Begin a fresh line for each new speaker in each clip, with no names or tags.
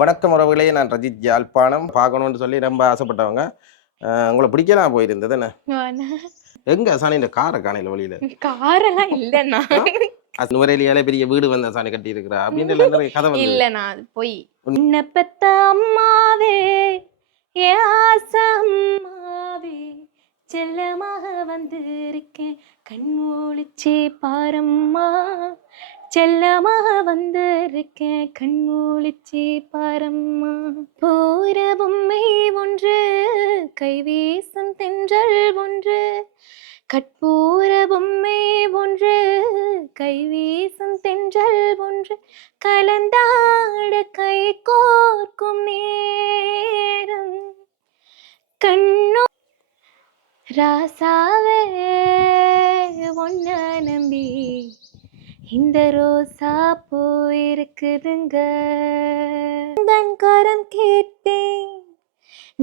வணக்கம் உறவுகளே நான் ரஜித் யாழ்ப்பாணம். பார்க்கணும்னு சொல்லி ரொம்ப ஆசைப்பட்டவங்க. உங்களை பிடிக்கலாம் போயிருந்தது என்ன? எங்க சாணி இந்த காரை காணையில் வழியில
காரெல்லாம் இல்லண்ணா.
நுவரேலியால பெரிய வீடு வந்த சாணி கட்டி இருக்கிறா அப்படின்னு கதை வந்து
இல்லண்ணா அது போய். உன்னை பெத்த அம்மாவே அம்மாவே செல்லமாக வந்திருக்கேன். கண் மூழிச்சு பாரம்மா செல்லமாக வந்திருக்க கண் மூழிச்சு பாரம்மா. போற பொம்மை ஒன்று கைவீசும் தென்றல் ஒன்று. கற்பூர பொம்மை ஒன்று கைவீசும் தென்றல் ஒன்று. கலந்தாட கை கோர்க்கும் நேரம். கண்ணோ ராசாவே. இந்த ரோசா போயிருக்குதுங்க தன் கரம் கேட்டேன்.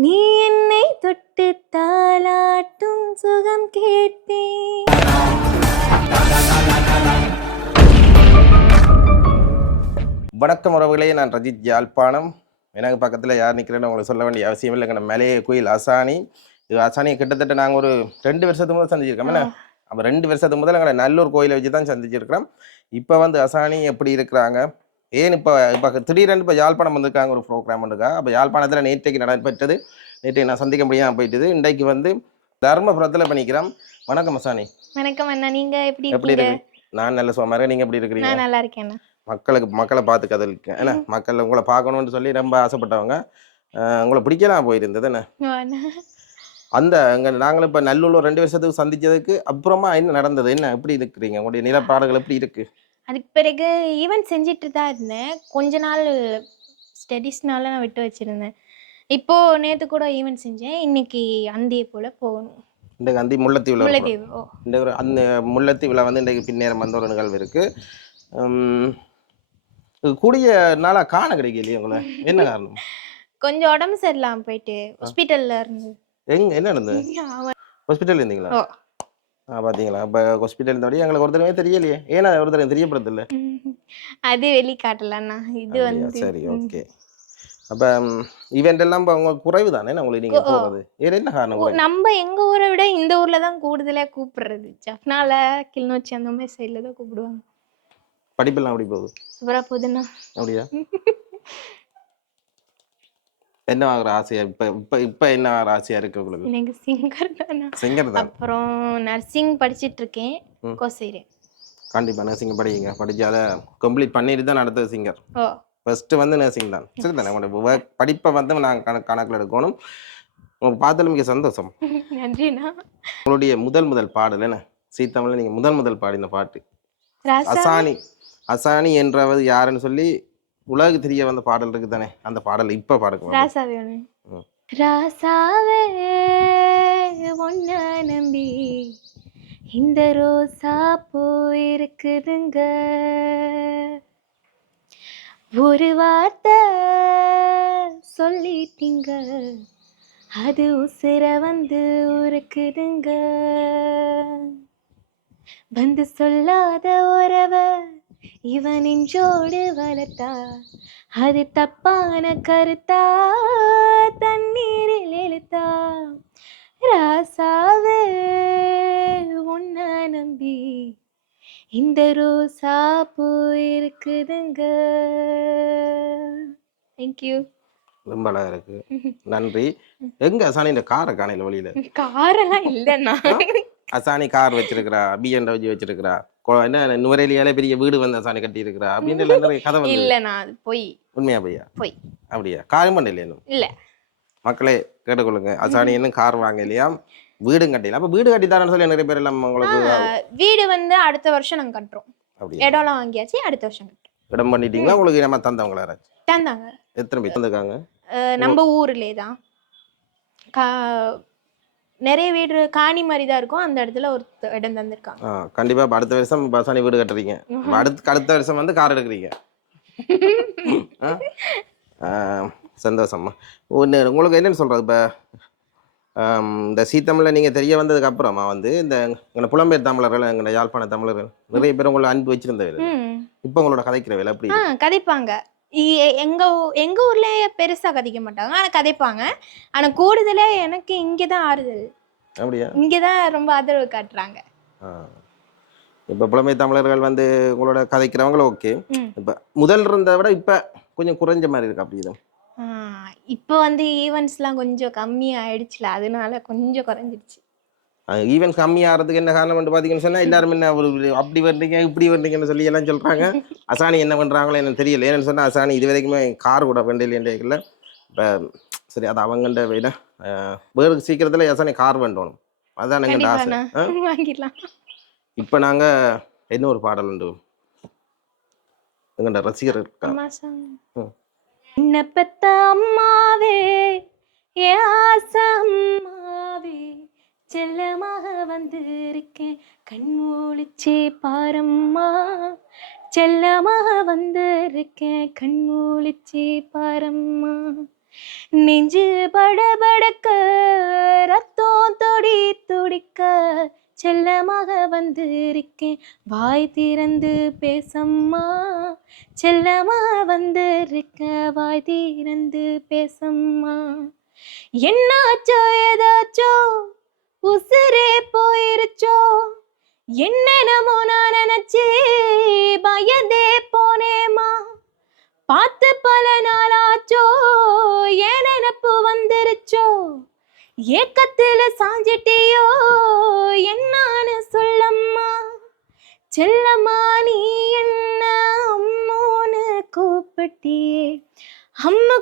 நீ என்னை தொட்டு தாளாட்டும் சுகம் கேட்பேன்
வணக்கம் உறவுகளே நான் ரஜித் யாழ்ப்பாணம். எனக்கு பக்கத்தில் யார் நிற்கிறேன்னு உங்களுக்கு சொல்ல வேண்டிய அவசியம் இல்லைங்க. நம்ம மலைய கோயில் அசானி இது அசானியை கிட்டத்தட்ட நாங்கள் ஒரு ரெண்டு வருஷத்துக்கு முதல் சந்திச்சிருக்கோம். என்ன? அப்போ ரெண்டு வருஷத்துக்கு முதல்ல எங்களை நல்லூர் கோயிலை வச்சு தான் சந்திச்சிருக்கிறோம். இப்போ வந்து அசானி எப்படி இருக்கிறாங்க? ஏன் இப்போ இப்போ திடீரென்று இப்போ யாழ்ப்பாணம் வந்திருக்காங்க ஒரு ப்ரோக்ராம் இருக்கா அப்போ யாழ்ப்பாணத்தில் நேற்றைக்கு நடைபெற்றது. நேற்றைக்கு நான் சந்திக்க முடியாமல் போயிட்டுது. இன்றைக்கு வந்து தர்மபுரத்தில் பண்ணிக்கிறோம் வணக்கம் அசானி.
வணக்கம் அண்ணா. நீங்க எப்படி
எப்படி இருக்கு? நான் நல்ல சுகமாக இருக்கேன். நீங்கள் எப்படி இருக்கிறீங்க?
நல்லா இருக்கேன்
மக்களுக்கு மக்களை பார்த்து கதலிக்கேன் என்ன மக்கள் உங்களை பார்க்கணும்னு சொல்லி ரொம்ப ஆசைப்பட்டவங்க. உங்களை பிடிக்கலாம் போயிருந்தது என்ன. அந்த அங்கே நாங்களும் இப்போ நல்லூர் ரெண்டு வருஷத்துக்கு சந்திச்சதுக்கு அப்புறமா என்ன நடந்தது? என்ன எப்படி இருக்கிறீங்க? உங்களுடைய நிலப்பாடுகள் எப்படி இருக்கு?
அதுக்கு பிறகு ஈவென்ட் செஞ்சுட்டு தான் இருந்தேன். கொஞ்ச நாள் ஸ்டடீஸ்னால நான் விட்டு வச்சிருந்தேன். இப்போ நேத்து கூட ஈவென்ட் செஞ்சேன். இன்னைக்கு அந்தியை போல போகணும்.
இந்த அந்தி முல்லைத்தீவில்.
முல்லைத்தீவு
இந்த ஒரு அந்த முல்லைத்தீவில் வந்து இன்றைக்கு பின்னேரம் வந்த ஒரு நிகழ்வு இருக்கு. உம், இது கூடிய நாளாக காண கிடைக்கலையே உங்களை? என்ன காரணம்?
கொஞ்சம் உடம்பு சரியில்லாம போயிட்டு ஹாஸ்பிட்டல்ல இருந்து
எங்க என்ன நடந்தது? ஹாஸ்பிட்டல் இருந்தீங்களா. ஆ பார்த்தீங்களா இப்போ ஹாஸ்பிட்டல் இருந்தபடி எங்களுக்கு ஒருத்தருமே தெரியலையே. ஏன்னா ஒருத்தர் தெரியப்படுறதில்ல.
அது வெளி காட்டலண்ணா இது? வந்து
சரி. ஓகே அப்போ ஈவெண்ட் எல்லாம் உங்க குறைவு தானே உங்களுக்கு நீங்கள்
ஓ.
போகிறது வேற என்ன காரணம்?
நம்ம எங்க ஊரை விட இந்த ஊர்ல தான் கூடுதலா கூப்பிடுறது. ஜப்னால கிளிநொச்சி அந்த மாதிரி சைட்ல தான் கூப்பிடுவாங்க.
படிப்பெல்லாம் அப்படி போகுது?
சூப்பரா போகுதுண்ணா.
அப்படியா? என்ன ஆகுற ஆசையா? இப்ப இப்ப இப்ப என்ன ஆகுற ஆசையா இருக்கு உங்களுக்கு?
எனக்கு சிங்கர் தானா?
சிங்கர் தான்.
அப்புறம் நர்சிங் படிச்சிட்டு இருக்கேன்.
ம்.
கோசைரே.
கண்டிப்பா நர்சிங் படிங்க படிச்சு அதை கம்ப்ளீட் பண்ணிட்டு தான் அடுத்தது சிங்கர்.
ஓ.
ஃபர்ஸ்ட் வந்து நர்சிங் தான். சரி தானே உங்களோட படிப்பை வந்து நாங்கள் கணக்கு கணக்கில் எடுக்கணும். உங்களுக்கு பார்த்தாலும் மிக சந்தோஷம்.
நன்றிண்ணா.
உங்களுடைய முதல் முதல் பாடல் என்ன? சீத்தமிழ்ல நீங்க முதல் முதல் பாடின பாட்டு.
ராசா
அசானி அசானி என்றவர் யாருன்னு சொல்லி உலகு தெரிய வந்த பாடல் இருக்கு தானே அந்த பாடல் இப்ப பாடுங்க
ராசாவே ஒண்ணு. ராசாவே ஒன்ன நம்பி இந்த ரோசா போயிருக்குதுங்க. ஒரு வார்த்தை சொல்லிட்டீங்க அது உசிர வந்து உருக்குதுங்க. வந்து சொல்லாத உறவ இவன் நெஞ்சோடு வளர்த்தா அது தப்பான கருத்தா? தண்ணீரில் எழுத்தா ராசாவே உன்ன நம்பி இந்த ரோசா போயிருக்குதுங்க. தேங்க்யூ
ரொம்ப அழகா இருக்கு. நன்றி. எங்க அசானி இந்த காரை காணையில வழியில?
காரெல்லாம் இல்லைண்ணா.
அசானி கார் வச்சிருக்கிறா பிஎன்டபிள்யூ வச்சிருக்கிறா. கொ- என்ன நுவரேலியால பெரிய வீடு வந்து அசானி கட்டி இருக்கிறா அப்படின்னு நிறைய கதை வந்து
இல்லைண்ணா அது போய்
உண்மையா பையா
போய்.
அப்படியா? காரியம் பண்ணல இன்னும்?
இல்ல.
மக்களே கேட்டுக்கொள்ளுங்க. அசானி இன்னும் கார் வாங்க இல்லையா? வீடும் கட்டில அப்ப வீடு கட்டி தரேன்னு சொல்லி நிறைய பேர் எல்லாம் உங்களுக்கு
வீடு வந்து அடுத்த வருஷம் நாங்க கட்டுறோம். இடம்லாம் வாங்கியாச்சு அடுத்த வருஷம் கட்டுறோம்.
இடம் பண்ணிட்டீங்களா? உங்களுக்கு நம்ம தந்தவங்களா யாராச்சும்?
தந்தாங்க.
எத்தனை பேர் தந்துருக்காங்க?
நம்ம ஊர்லே தான். நிறைய வீடு காணி மாதிரி தான் இருக்கும். அந்த இடத்துல ஒரு இடம் தந்திருக்காங்க
கண்டிப்பா. இப்ப அடுத்த வருஷம் பசானி வீடு கட்டுறீங்க. அடுத்த அடுத்த வருஷம் வந்து கார் எடுக்கிறீங்க. சந்தோஷம்மா. ஒன்று உங்களுக்கு என்னன்னு சொல்றது? இப்போ இந்த சீத்தமிழில் நீங்கள் தெரிய வந்ததுக்கு அப்புறமா வந்து இந்த எங்களை புலம்பெயர் தமிழர்கள் எங்களை யாழ்ப்பாண தமிழர்கள் நிறைய பேர் உங்களை அன்பு வச்சிருந்த வேலை. இப்போ உங்களோட கதைக்கிற வேலை எப்படி?
ஆ கதைப்பாங்க. இ- எங்க ஊ- எங்க ஊர்ல பெருசா கதைக்க மாட்டாங்க. ஆனா கதைப்பாங்க. ஆனா கூடுதலா எனக்கு இங்கதான் ஆறுதல்.
அப்படியா?
இங்கதான் ரொம்ப ஆதரவு காட்டுறாங்க.
இப்போ புலமை தமிழர்கள் வந்து உங்களோட கதைக்கிறவங்கள ஓகே. இப்போ முதல் இருந்த விட இப்போ கொஞ்சம் குறைஞ்ச மாதிரி இருக்கு அப்படி இது.
ஆஹ் இப்போ வந்து ஈவெண்ட்ஸ்லாம் கொஞ்சம் கம்மி ஆயிடுச்சுல அதனால கொஞ்சம் குறைஞ்சிருச்சு.
ஈவென்ட்ஸ் கம்மியாகிறதுக்கு என்ன காரணம் வந்து பார்த்தீங்கன்னு சொன்னால் எல்லாரும் என்ன ஒரு அப்படி வர்றீங்க இப்படி வர்றீங்கன்னு சொல்லி எல்லாம் சொல்கிறாங்க அசானி என்ன பண்ணுறாங்களோ எனக்கு தெரியல. ஏன்னு சொன்னால் அசானி இது வரைக்குமே கார் கூட வண்டியில் இல்லை இப்போ சரி அது அவங்கள்ட்ட விட வேறு சீக்கிரத்தில் அசானி கார் வேண்டணும். அதுதான் எங்கள் ஆசை. இப்போ நாங்கள் என்ன ஒரு பாடல் உண்டு. எங்கள்ட ரசிகர் இருக்கா.
என்ன பெத்த அம்மாவே ஏ ஆசை அம்மாவே. செல்லமாக வந்திருக்கேன். கண் ஒழிச்சே பாரம்மா. செல்லமாக வந்திருக்கேன். கண் ஒழிச்சே பாரம்மா. நெஞ்சு படபடக்க ரத்தம் தொடி துடிக்க செல்லமாக வந்திருக்கேன். வாய் திறந்து பேசம்மா. செல்லமாக வந்திருக்க வாய் திறந்து பேசம்மா. என்னாச்சோ ஏதாச்சோ உசுரே போயிருச்சோ? என்னென்னமோ நான் நினைச்சே பயந்தே போனேமா பார்த்து பல நாளாச்சோ ஏன் நினப்பு வந்துருச்சோ? ஏக்கத்தில் சாஞ்சிட்டியோ என்னான்னு சொல்லம்மா. செல்லம்மா நீ என்ன அம்மோன்னு கூப்பிட்டியே. அம்மு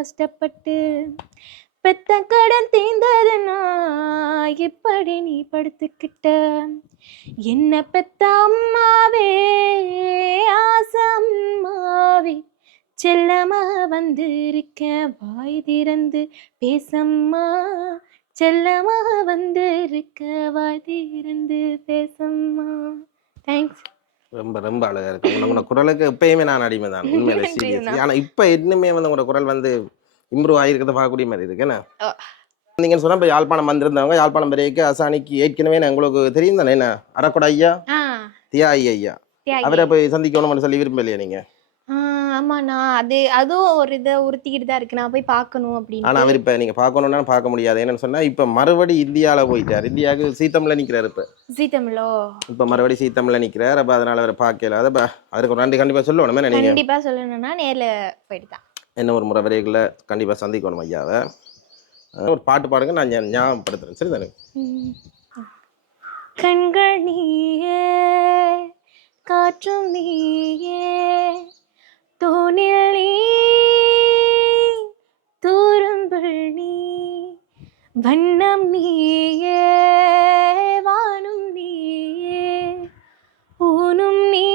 கஷ்டப்பட்டு பெத்த கடன் தீந்ததுன்னா இப்படி நீ படுத்துக்கிட்ட? என்ன பெத்த அம்மாவே? ஆசம்மாவே செல்லமா வந்திருக்க வாய் திறந்து பேசம்மா. செல்லமா வந்திருக்க வாய் திறந்து பேசம்மா. தேங்க்ஸ்
ரொம்ப ரொம்ப அழகா இருக்கு. உங்க- உங்களோட குரலுக்கு எப்பயுமே நான் அடிமை தான் உண்மையில சீரியஸ். ஆனா இப்ப இன்னுமே வந்து உங்களோட குரல் வந்து இம்ப்ரூவ் ஆகிருக்கிறத பார்க்கக்கூடிய மாதிரி இருக்கு. என்ன?
ஆ.
நீங்கன்னு சொன்னா இப்போ யாழ்ப்பாணம் வந்திருந்தவங்க யாழ்ப்பாணம் வரைக்கும் அசானிக்கு ஏற்கனவே உங்களுக்கு தெரியும் தானே என்ன? அரக்கொட ஐயா தியா ஐயா. அவரை போய் சந்திக்கணும்னு சொல்லி விரும்ப இல்லையா நீங்க?
ஆமாண்ணா அது அதுவும் ஒரு இதை உறுத்திக்கிட்டு தான் இருக்கு. நான் போய் பார்க்கணும் அப்படின்னு
அவர் இப்ப நீங்க பார்க்கணும்னா பார்க்க முடியாது. என்னன்னு சொன்னா இப்ப மறுபடி இந்தியால போயிட்டார். இந்தியாவுக்கு சீத்தம்ல நிக்கிறாரு இப்ப.
சீத்தமிழோ?
இப்ப மறுபடி சீத்தம்ல நிக்கிறார். அப்ப அதனால அவரை பார்க்கல அதை அதுக்கு ஒரு நன்றி கண்டிப்பா சொல்லணுமே நீங்க
கண்டிப்பா சொல்லணும்னா நேர்ல போயிட்டு தான்.
என்ன ஒரு முறை வரைகளை கண்டிப்பா சந்திக்கணும் ஐயாவை அஹ் ஒரு பாட்டு பாடுங்க. நான் ஞா- ஞாபகப்படுத்துறேன். சரி தானே.
கண்கள் நீயே காற்றும் நீயே தூணில் நீ தூரம்புள் நீ வண்ணம் நீயே வானும் நீயே ஊனும் நீ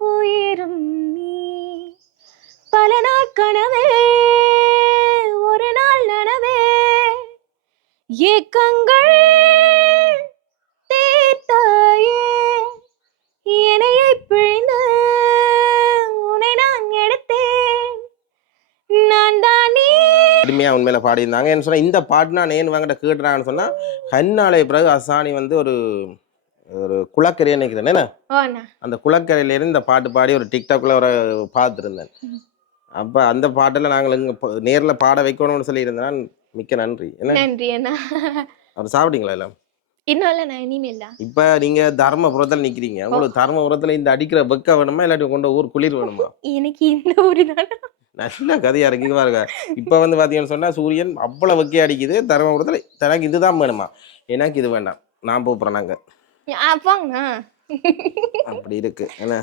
உயிரும் நீ. பல நாள் கனவே ஒரு நாள் நனவே ஏக்கங்கள்
அருமையா உண்மையில பாடியிருந்தாங்க. என்ன சொன்னா இந்த பாட்டு நான் ஏன் வாங்கிட்ட கேட்டுறான்னு சொன்னா கண்ணாலை பிறகு அசானி வந்து ஒரு ஒரு குளக்கரையை நினைக்கிறேன். என்ன? அந்த குளக்கரையில இருந்து இந்த பாட்டு பாடி ஒரு டிக்டாக்ல ஒரு பார்த்துருந்தேன். அப்ப அந்த பாட்டில் நாங்கள் இங்க நேர்ல பாட வைக்கணும்னு சொல்லியிருந்தேன். மிக்க நன்றி. என்ன?
நன்றி அண்ணா
அவர் சாப்பிட்டீங்களா எல்லாம்?
இன்னும் இல்லை நான் இனிமேல் தான்.
இப்ப நீங்க தர்மபுரத்துல நிக்கிறீங்க. உங்களுக்கு தர்மபுரத்துல இந்த அடிக்கிற வெக்க வேணுமா இல்லாட்டி கொண்ட ஊர் குளிர் வேணுமா?
எனக்கு இந்த ஊரு தானே?
நல்ல கதையா இருக்கு. பாருங்க. இப்ப வந்து பாத்தீங்கன்னு சொன்னா சூரியன் அவ்வளவு வெக்கையா அடிக்குது. தர்மபுரத்துல எனக்கு இதுதான் வேணுமா? எனக்கு இது வேண்டாம். நான் போறேன் நாங்க. அப்படி இருக்கு. என்ன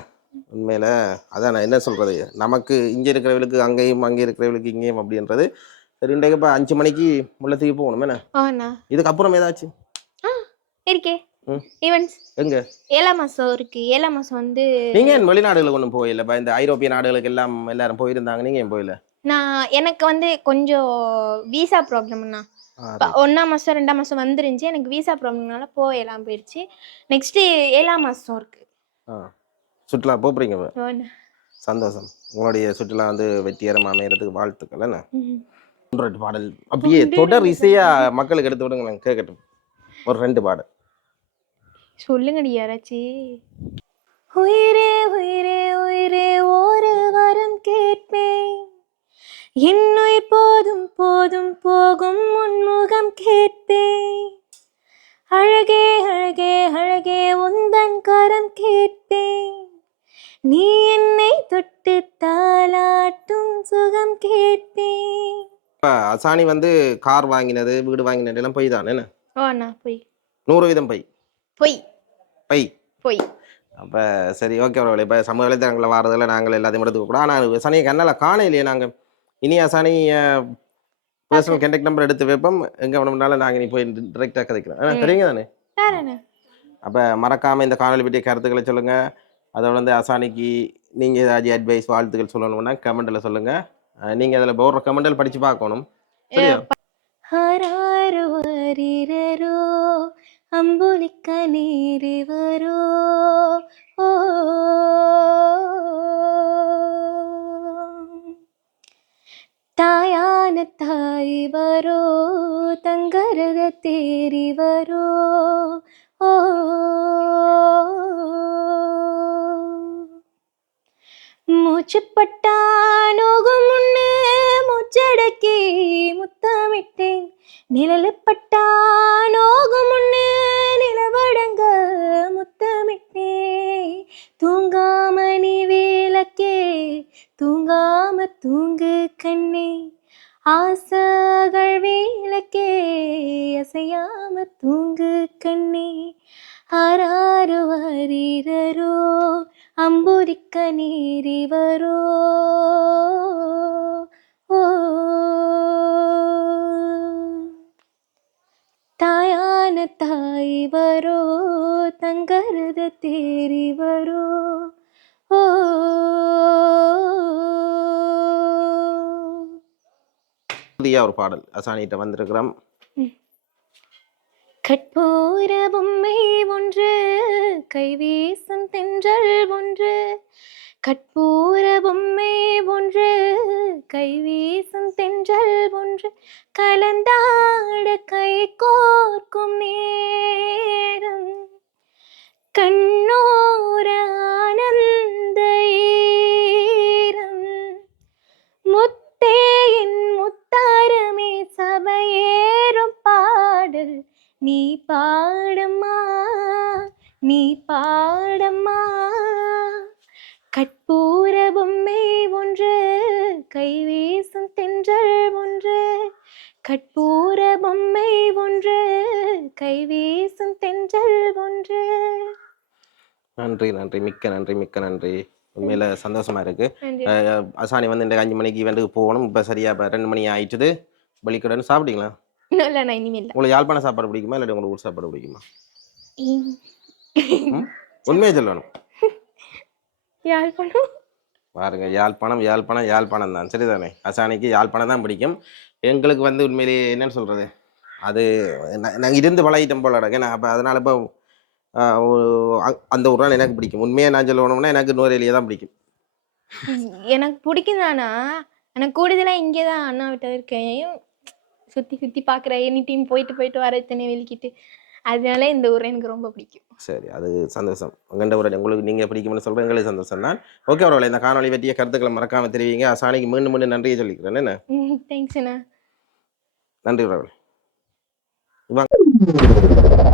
உண்மையில அதான் நான் என்ன சொல்றது? நமக்கு இங்க இருக்கிறவங்களுக்கு அங்கேயும் அங்கே இருக்கிறவங்களுக்கு இங்கேயும் அப்படின்றது இன்றைக்கு இப்போ அஞ்சு மணிக்கு முள்ளத்துக்கு போகணும் என்ன இதுக்கப்புறம் ஏதாச்சும்
இருக்கே.
ம்.
ஈவெண்ட்ஸ்
எங்க?
ஏழாம் மாதம் இருக்கு. ஏழாம் மாதம் வந்து
நீங்க வெளிநாடுகளுக்கு ஒன்றும் போயில்ல இந்த ஐரோப்பிய நாடுகளுக்கு எல்லாம் எல்லாரும் போயிருந்தாங்க. நீங்க ஏன் போயில
நான் எனக்கு வந்து கொஞ்சம் வீசா ப்ராப்ளம்ண்ணா ஒன்றாம் மாதம் ரெண்டாம் மாதம் வந்துருந்துச்சு. எனக்கு வீசா ப்ராப்ளம்னால போயெல்லாம் போயிடுச்சு நெக்ஸ்ட்டு ஏழாம் மாதம் இருக்கு.
சுற்றுலா
அண்ணா.
சந்தோஷம். உங்களுடைய சுற்றுலா வந்து வெற்றிகரமாக அமையறதுக்கு வாழ்த்துக்கள் என்ன பாடல். அப்படியே தொடர் இசையா மக்களுக்கு எடுத்து விடுங்க கேட்கட்டும். ஒரு ரெண்டு பாடல்.
சொல்லுங்கடி யாராச்சி. உயிரே உயிரே உயிரே ஒரு வரம் கேட்பேன். என்னுயிர் போதும் போதும் போகும் உன்முகம் கேட்பேன். அழகே அழகே அழகே உந்தன் கரம் கேட்பேன். நீ என்னை தொட்டு தாளாட்டும் சுகம் கேட்பேன்.
இப்ப அசானி வந்து கார் வாங்கினது வீடு வாங்கினது எல்லாம் பொய் தானே
ஓ அண்ணா பொய்.
நூறு வீதம் பை
பொய்.
பை
பொய்.
அப்போ சரி ஓகே அவர்களே இப்போ சமூக வலைத்தளங்களில் வாரதில் நாங்கள் எல்லாத்தையும் எடுத்துக்க கூட ஆனால் சனியை கண்ணால் காணையிலேயே நாங்கள். இனி அசானி பர்சனல் கான்டாக்ட் நம்பர் எடுத்து வைப்போம். எங்கே வேணும்னாலும் நாங்கள் நீ போய் டிரெக்டாக கதைக்கிறோம். தெரியுங்க தானே? அப்போ மறக்காமல் இந்த காணொலி பற்றிய கருத்துக்களை சொல்லுங்கள் அதோட வந்து அசானிக்கு நீங்கள் ஏதாச்சும் அட்வைஸ் வாழ்த்துக்கள் சொல்லணும்னா கமெண்ட்டில் சொல்லுங்கள் நீங்கள் அதில் போடுற கமெண்டில் படித்து பார்க்கணும். சரியா?
അമ്പൊലിക്ക നേരെ വരോ ഓ തായാന തായി വരോ തങ്കരത തേരി വരോ ഓ മൂച്ചുപട്ടാനോകും മുന്നേ മൂച്ചടക്കി മുത്തമിട്ടേൻ നിഴലപ്പെട്ടാൻ
புதிய ஒரு பாடல். அசானிகிட்ட வந்திருக்கிறோம்.
கற்பூர பொம்மை ஒன்று கைவீசும் தென்றல் ஒன்று கற்பூர பொம்மை ஒன்று கைவீசும் தென்றல் ஒன்று கலந்தாட கை கோர்க்கும் நேரம் கண்ணோர ஆனந்த ஈரம் முத்தே முத்தேயின் முத்தாரமே சபையேறும் பாடல். நீ பாடம்மா நீ பாடம்மா. கற்பூர பொம்மை ஒன்று கைவீசும் தென்றல் ஒன்று. கற்பூர பொம்மை ஒன்று கைவீசும் தென்றல் ஒன்று.
நன்றி நன்றி. மிக்க நன்றி மிக்க நன்றி. உண்மையில சந்தோஷமா இருக்கு. அஹ், அசானி வந்து இந்த அஞ்சு மணிக்கு இவெண்ட்டுக்கு போகணும். இப்போ சரியா இப்போ ரெண்டு மணி ஆயிட்டுது. பலிக்கடன் சாப்பிட்டீங்களா?
இன்னும் இல்லை நான் இனிமேல்
உங்களுக்கு யாழ்ப்பாண சாப்பாடு பிடிக்குமா? இல்லாட்டி உங்களுக்கு ஊர் சாப்பாடு பிடிக்குமா? உண்மையை சொல்லணும்.
யாழ்ப்பாணம்?
பாருங்க யாழ்ப்பாணம் யாழ்ப்பாணம் யாழ்ப்பாணம் தான். சரிதானே? அசானிக்கு யாழ்ப்பாணம் தான் பிடிக்கும். எங்களுக்கு வந்து உண்மையிலேயே என்னன்னு சொல்றது? அது நாங்கள் இருந்து பழகிட்டோம் போல நான் அப்போ அதனால இப்போ அந்த ஒரு நாள் எனக்கு பிடிக்கும். உண்மையை நான் சொல்லணும்னா எனக்கு நூறேலியே தான் பிடிக்கும்.
எனக்கு பிடிக்கும் தானா எனக்கு கூடுதலாக இங்கே தான் அண்ணா விட்ட இருக்கேன். சுற்றி சுற்றி பார்க்குற எனி டைம் போயிட்டு போயிட்டு வர இத்தனை வெளிக்கிட்டு அதனால இந்த ஊர் எனக்கு ரொம்ப பிடிக்கும்.
சரி அது சந்தோஷம். உங்கள்கிட்ட ஒரு உங்களுக்கு நீங்கள் பிடிக்கும்னு சொல்கிறேன் எங்களுக்கு சந்தோஷம் தான். ஓகே அவர்களை இந்த காணொலி பற்றிய கருத்துக்களை மறக்காம தெரிவிங்க. அசானிக்கு மீண்டும் மீண்டும் நன்றியை சொல்லிக்கிறேன். என்ன?
தேங்க்ஸ் அண்ணா.
நன்றி உறவுகளே வாங்க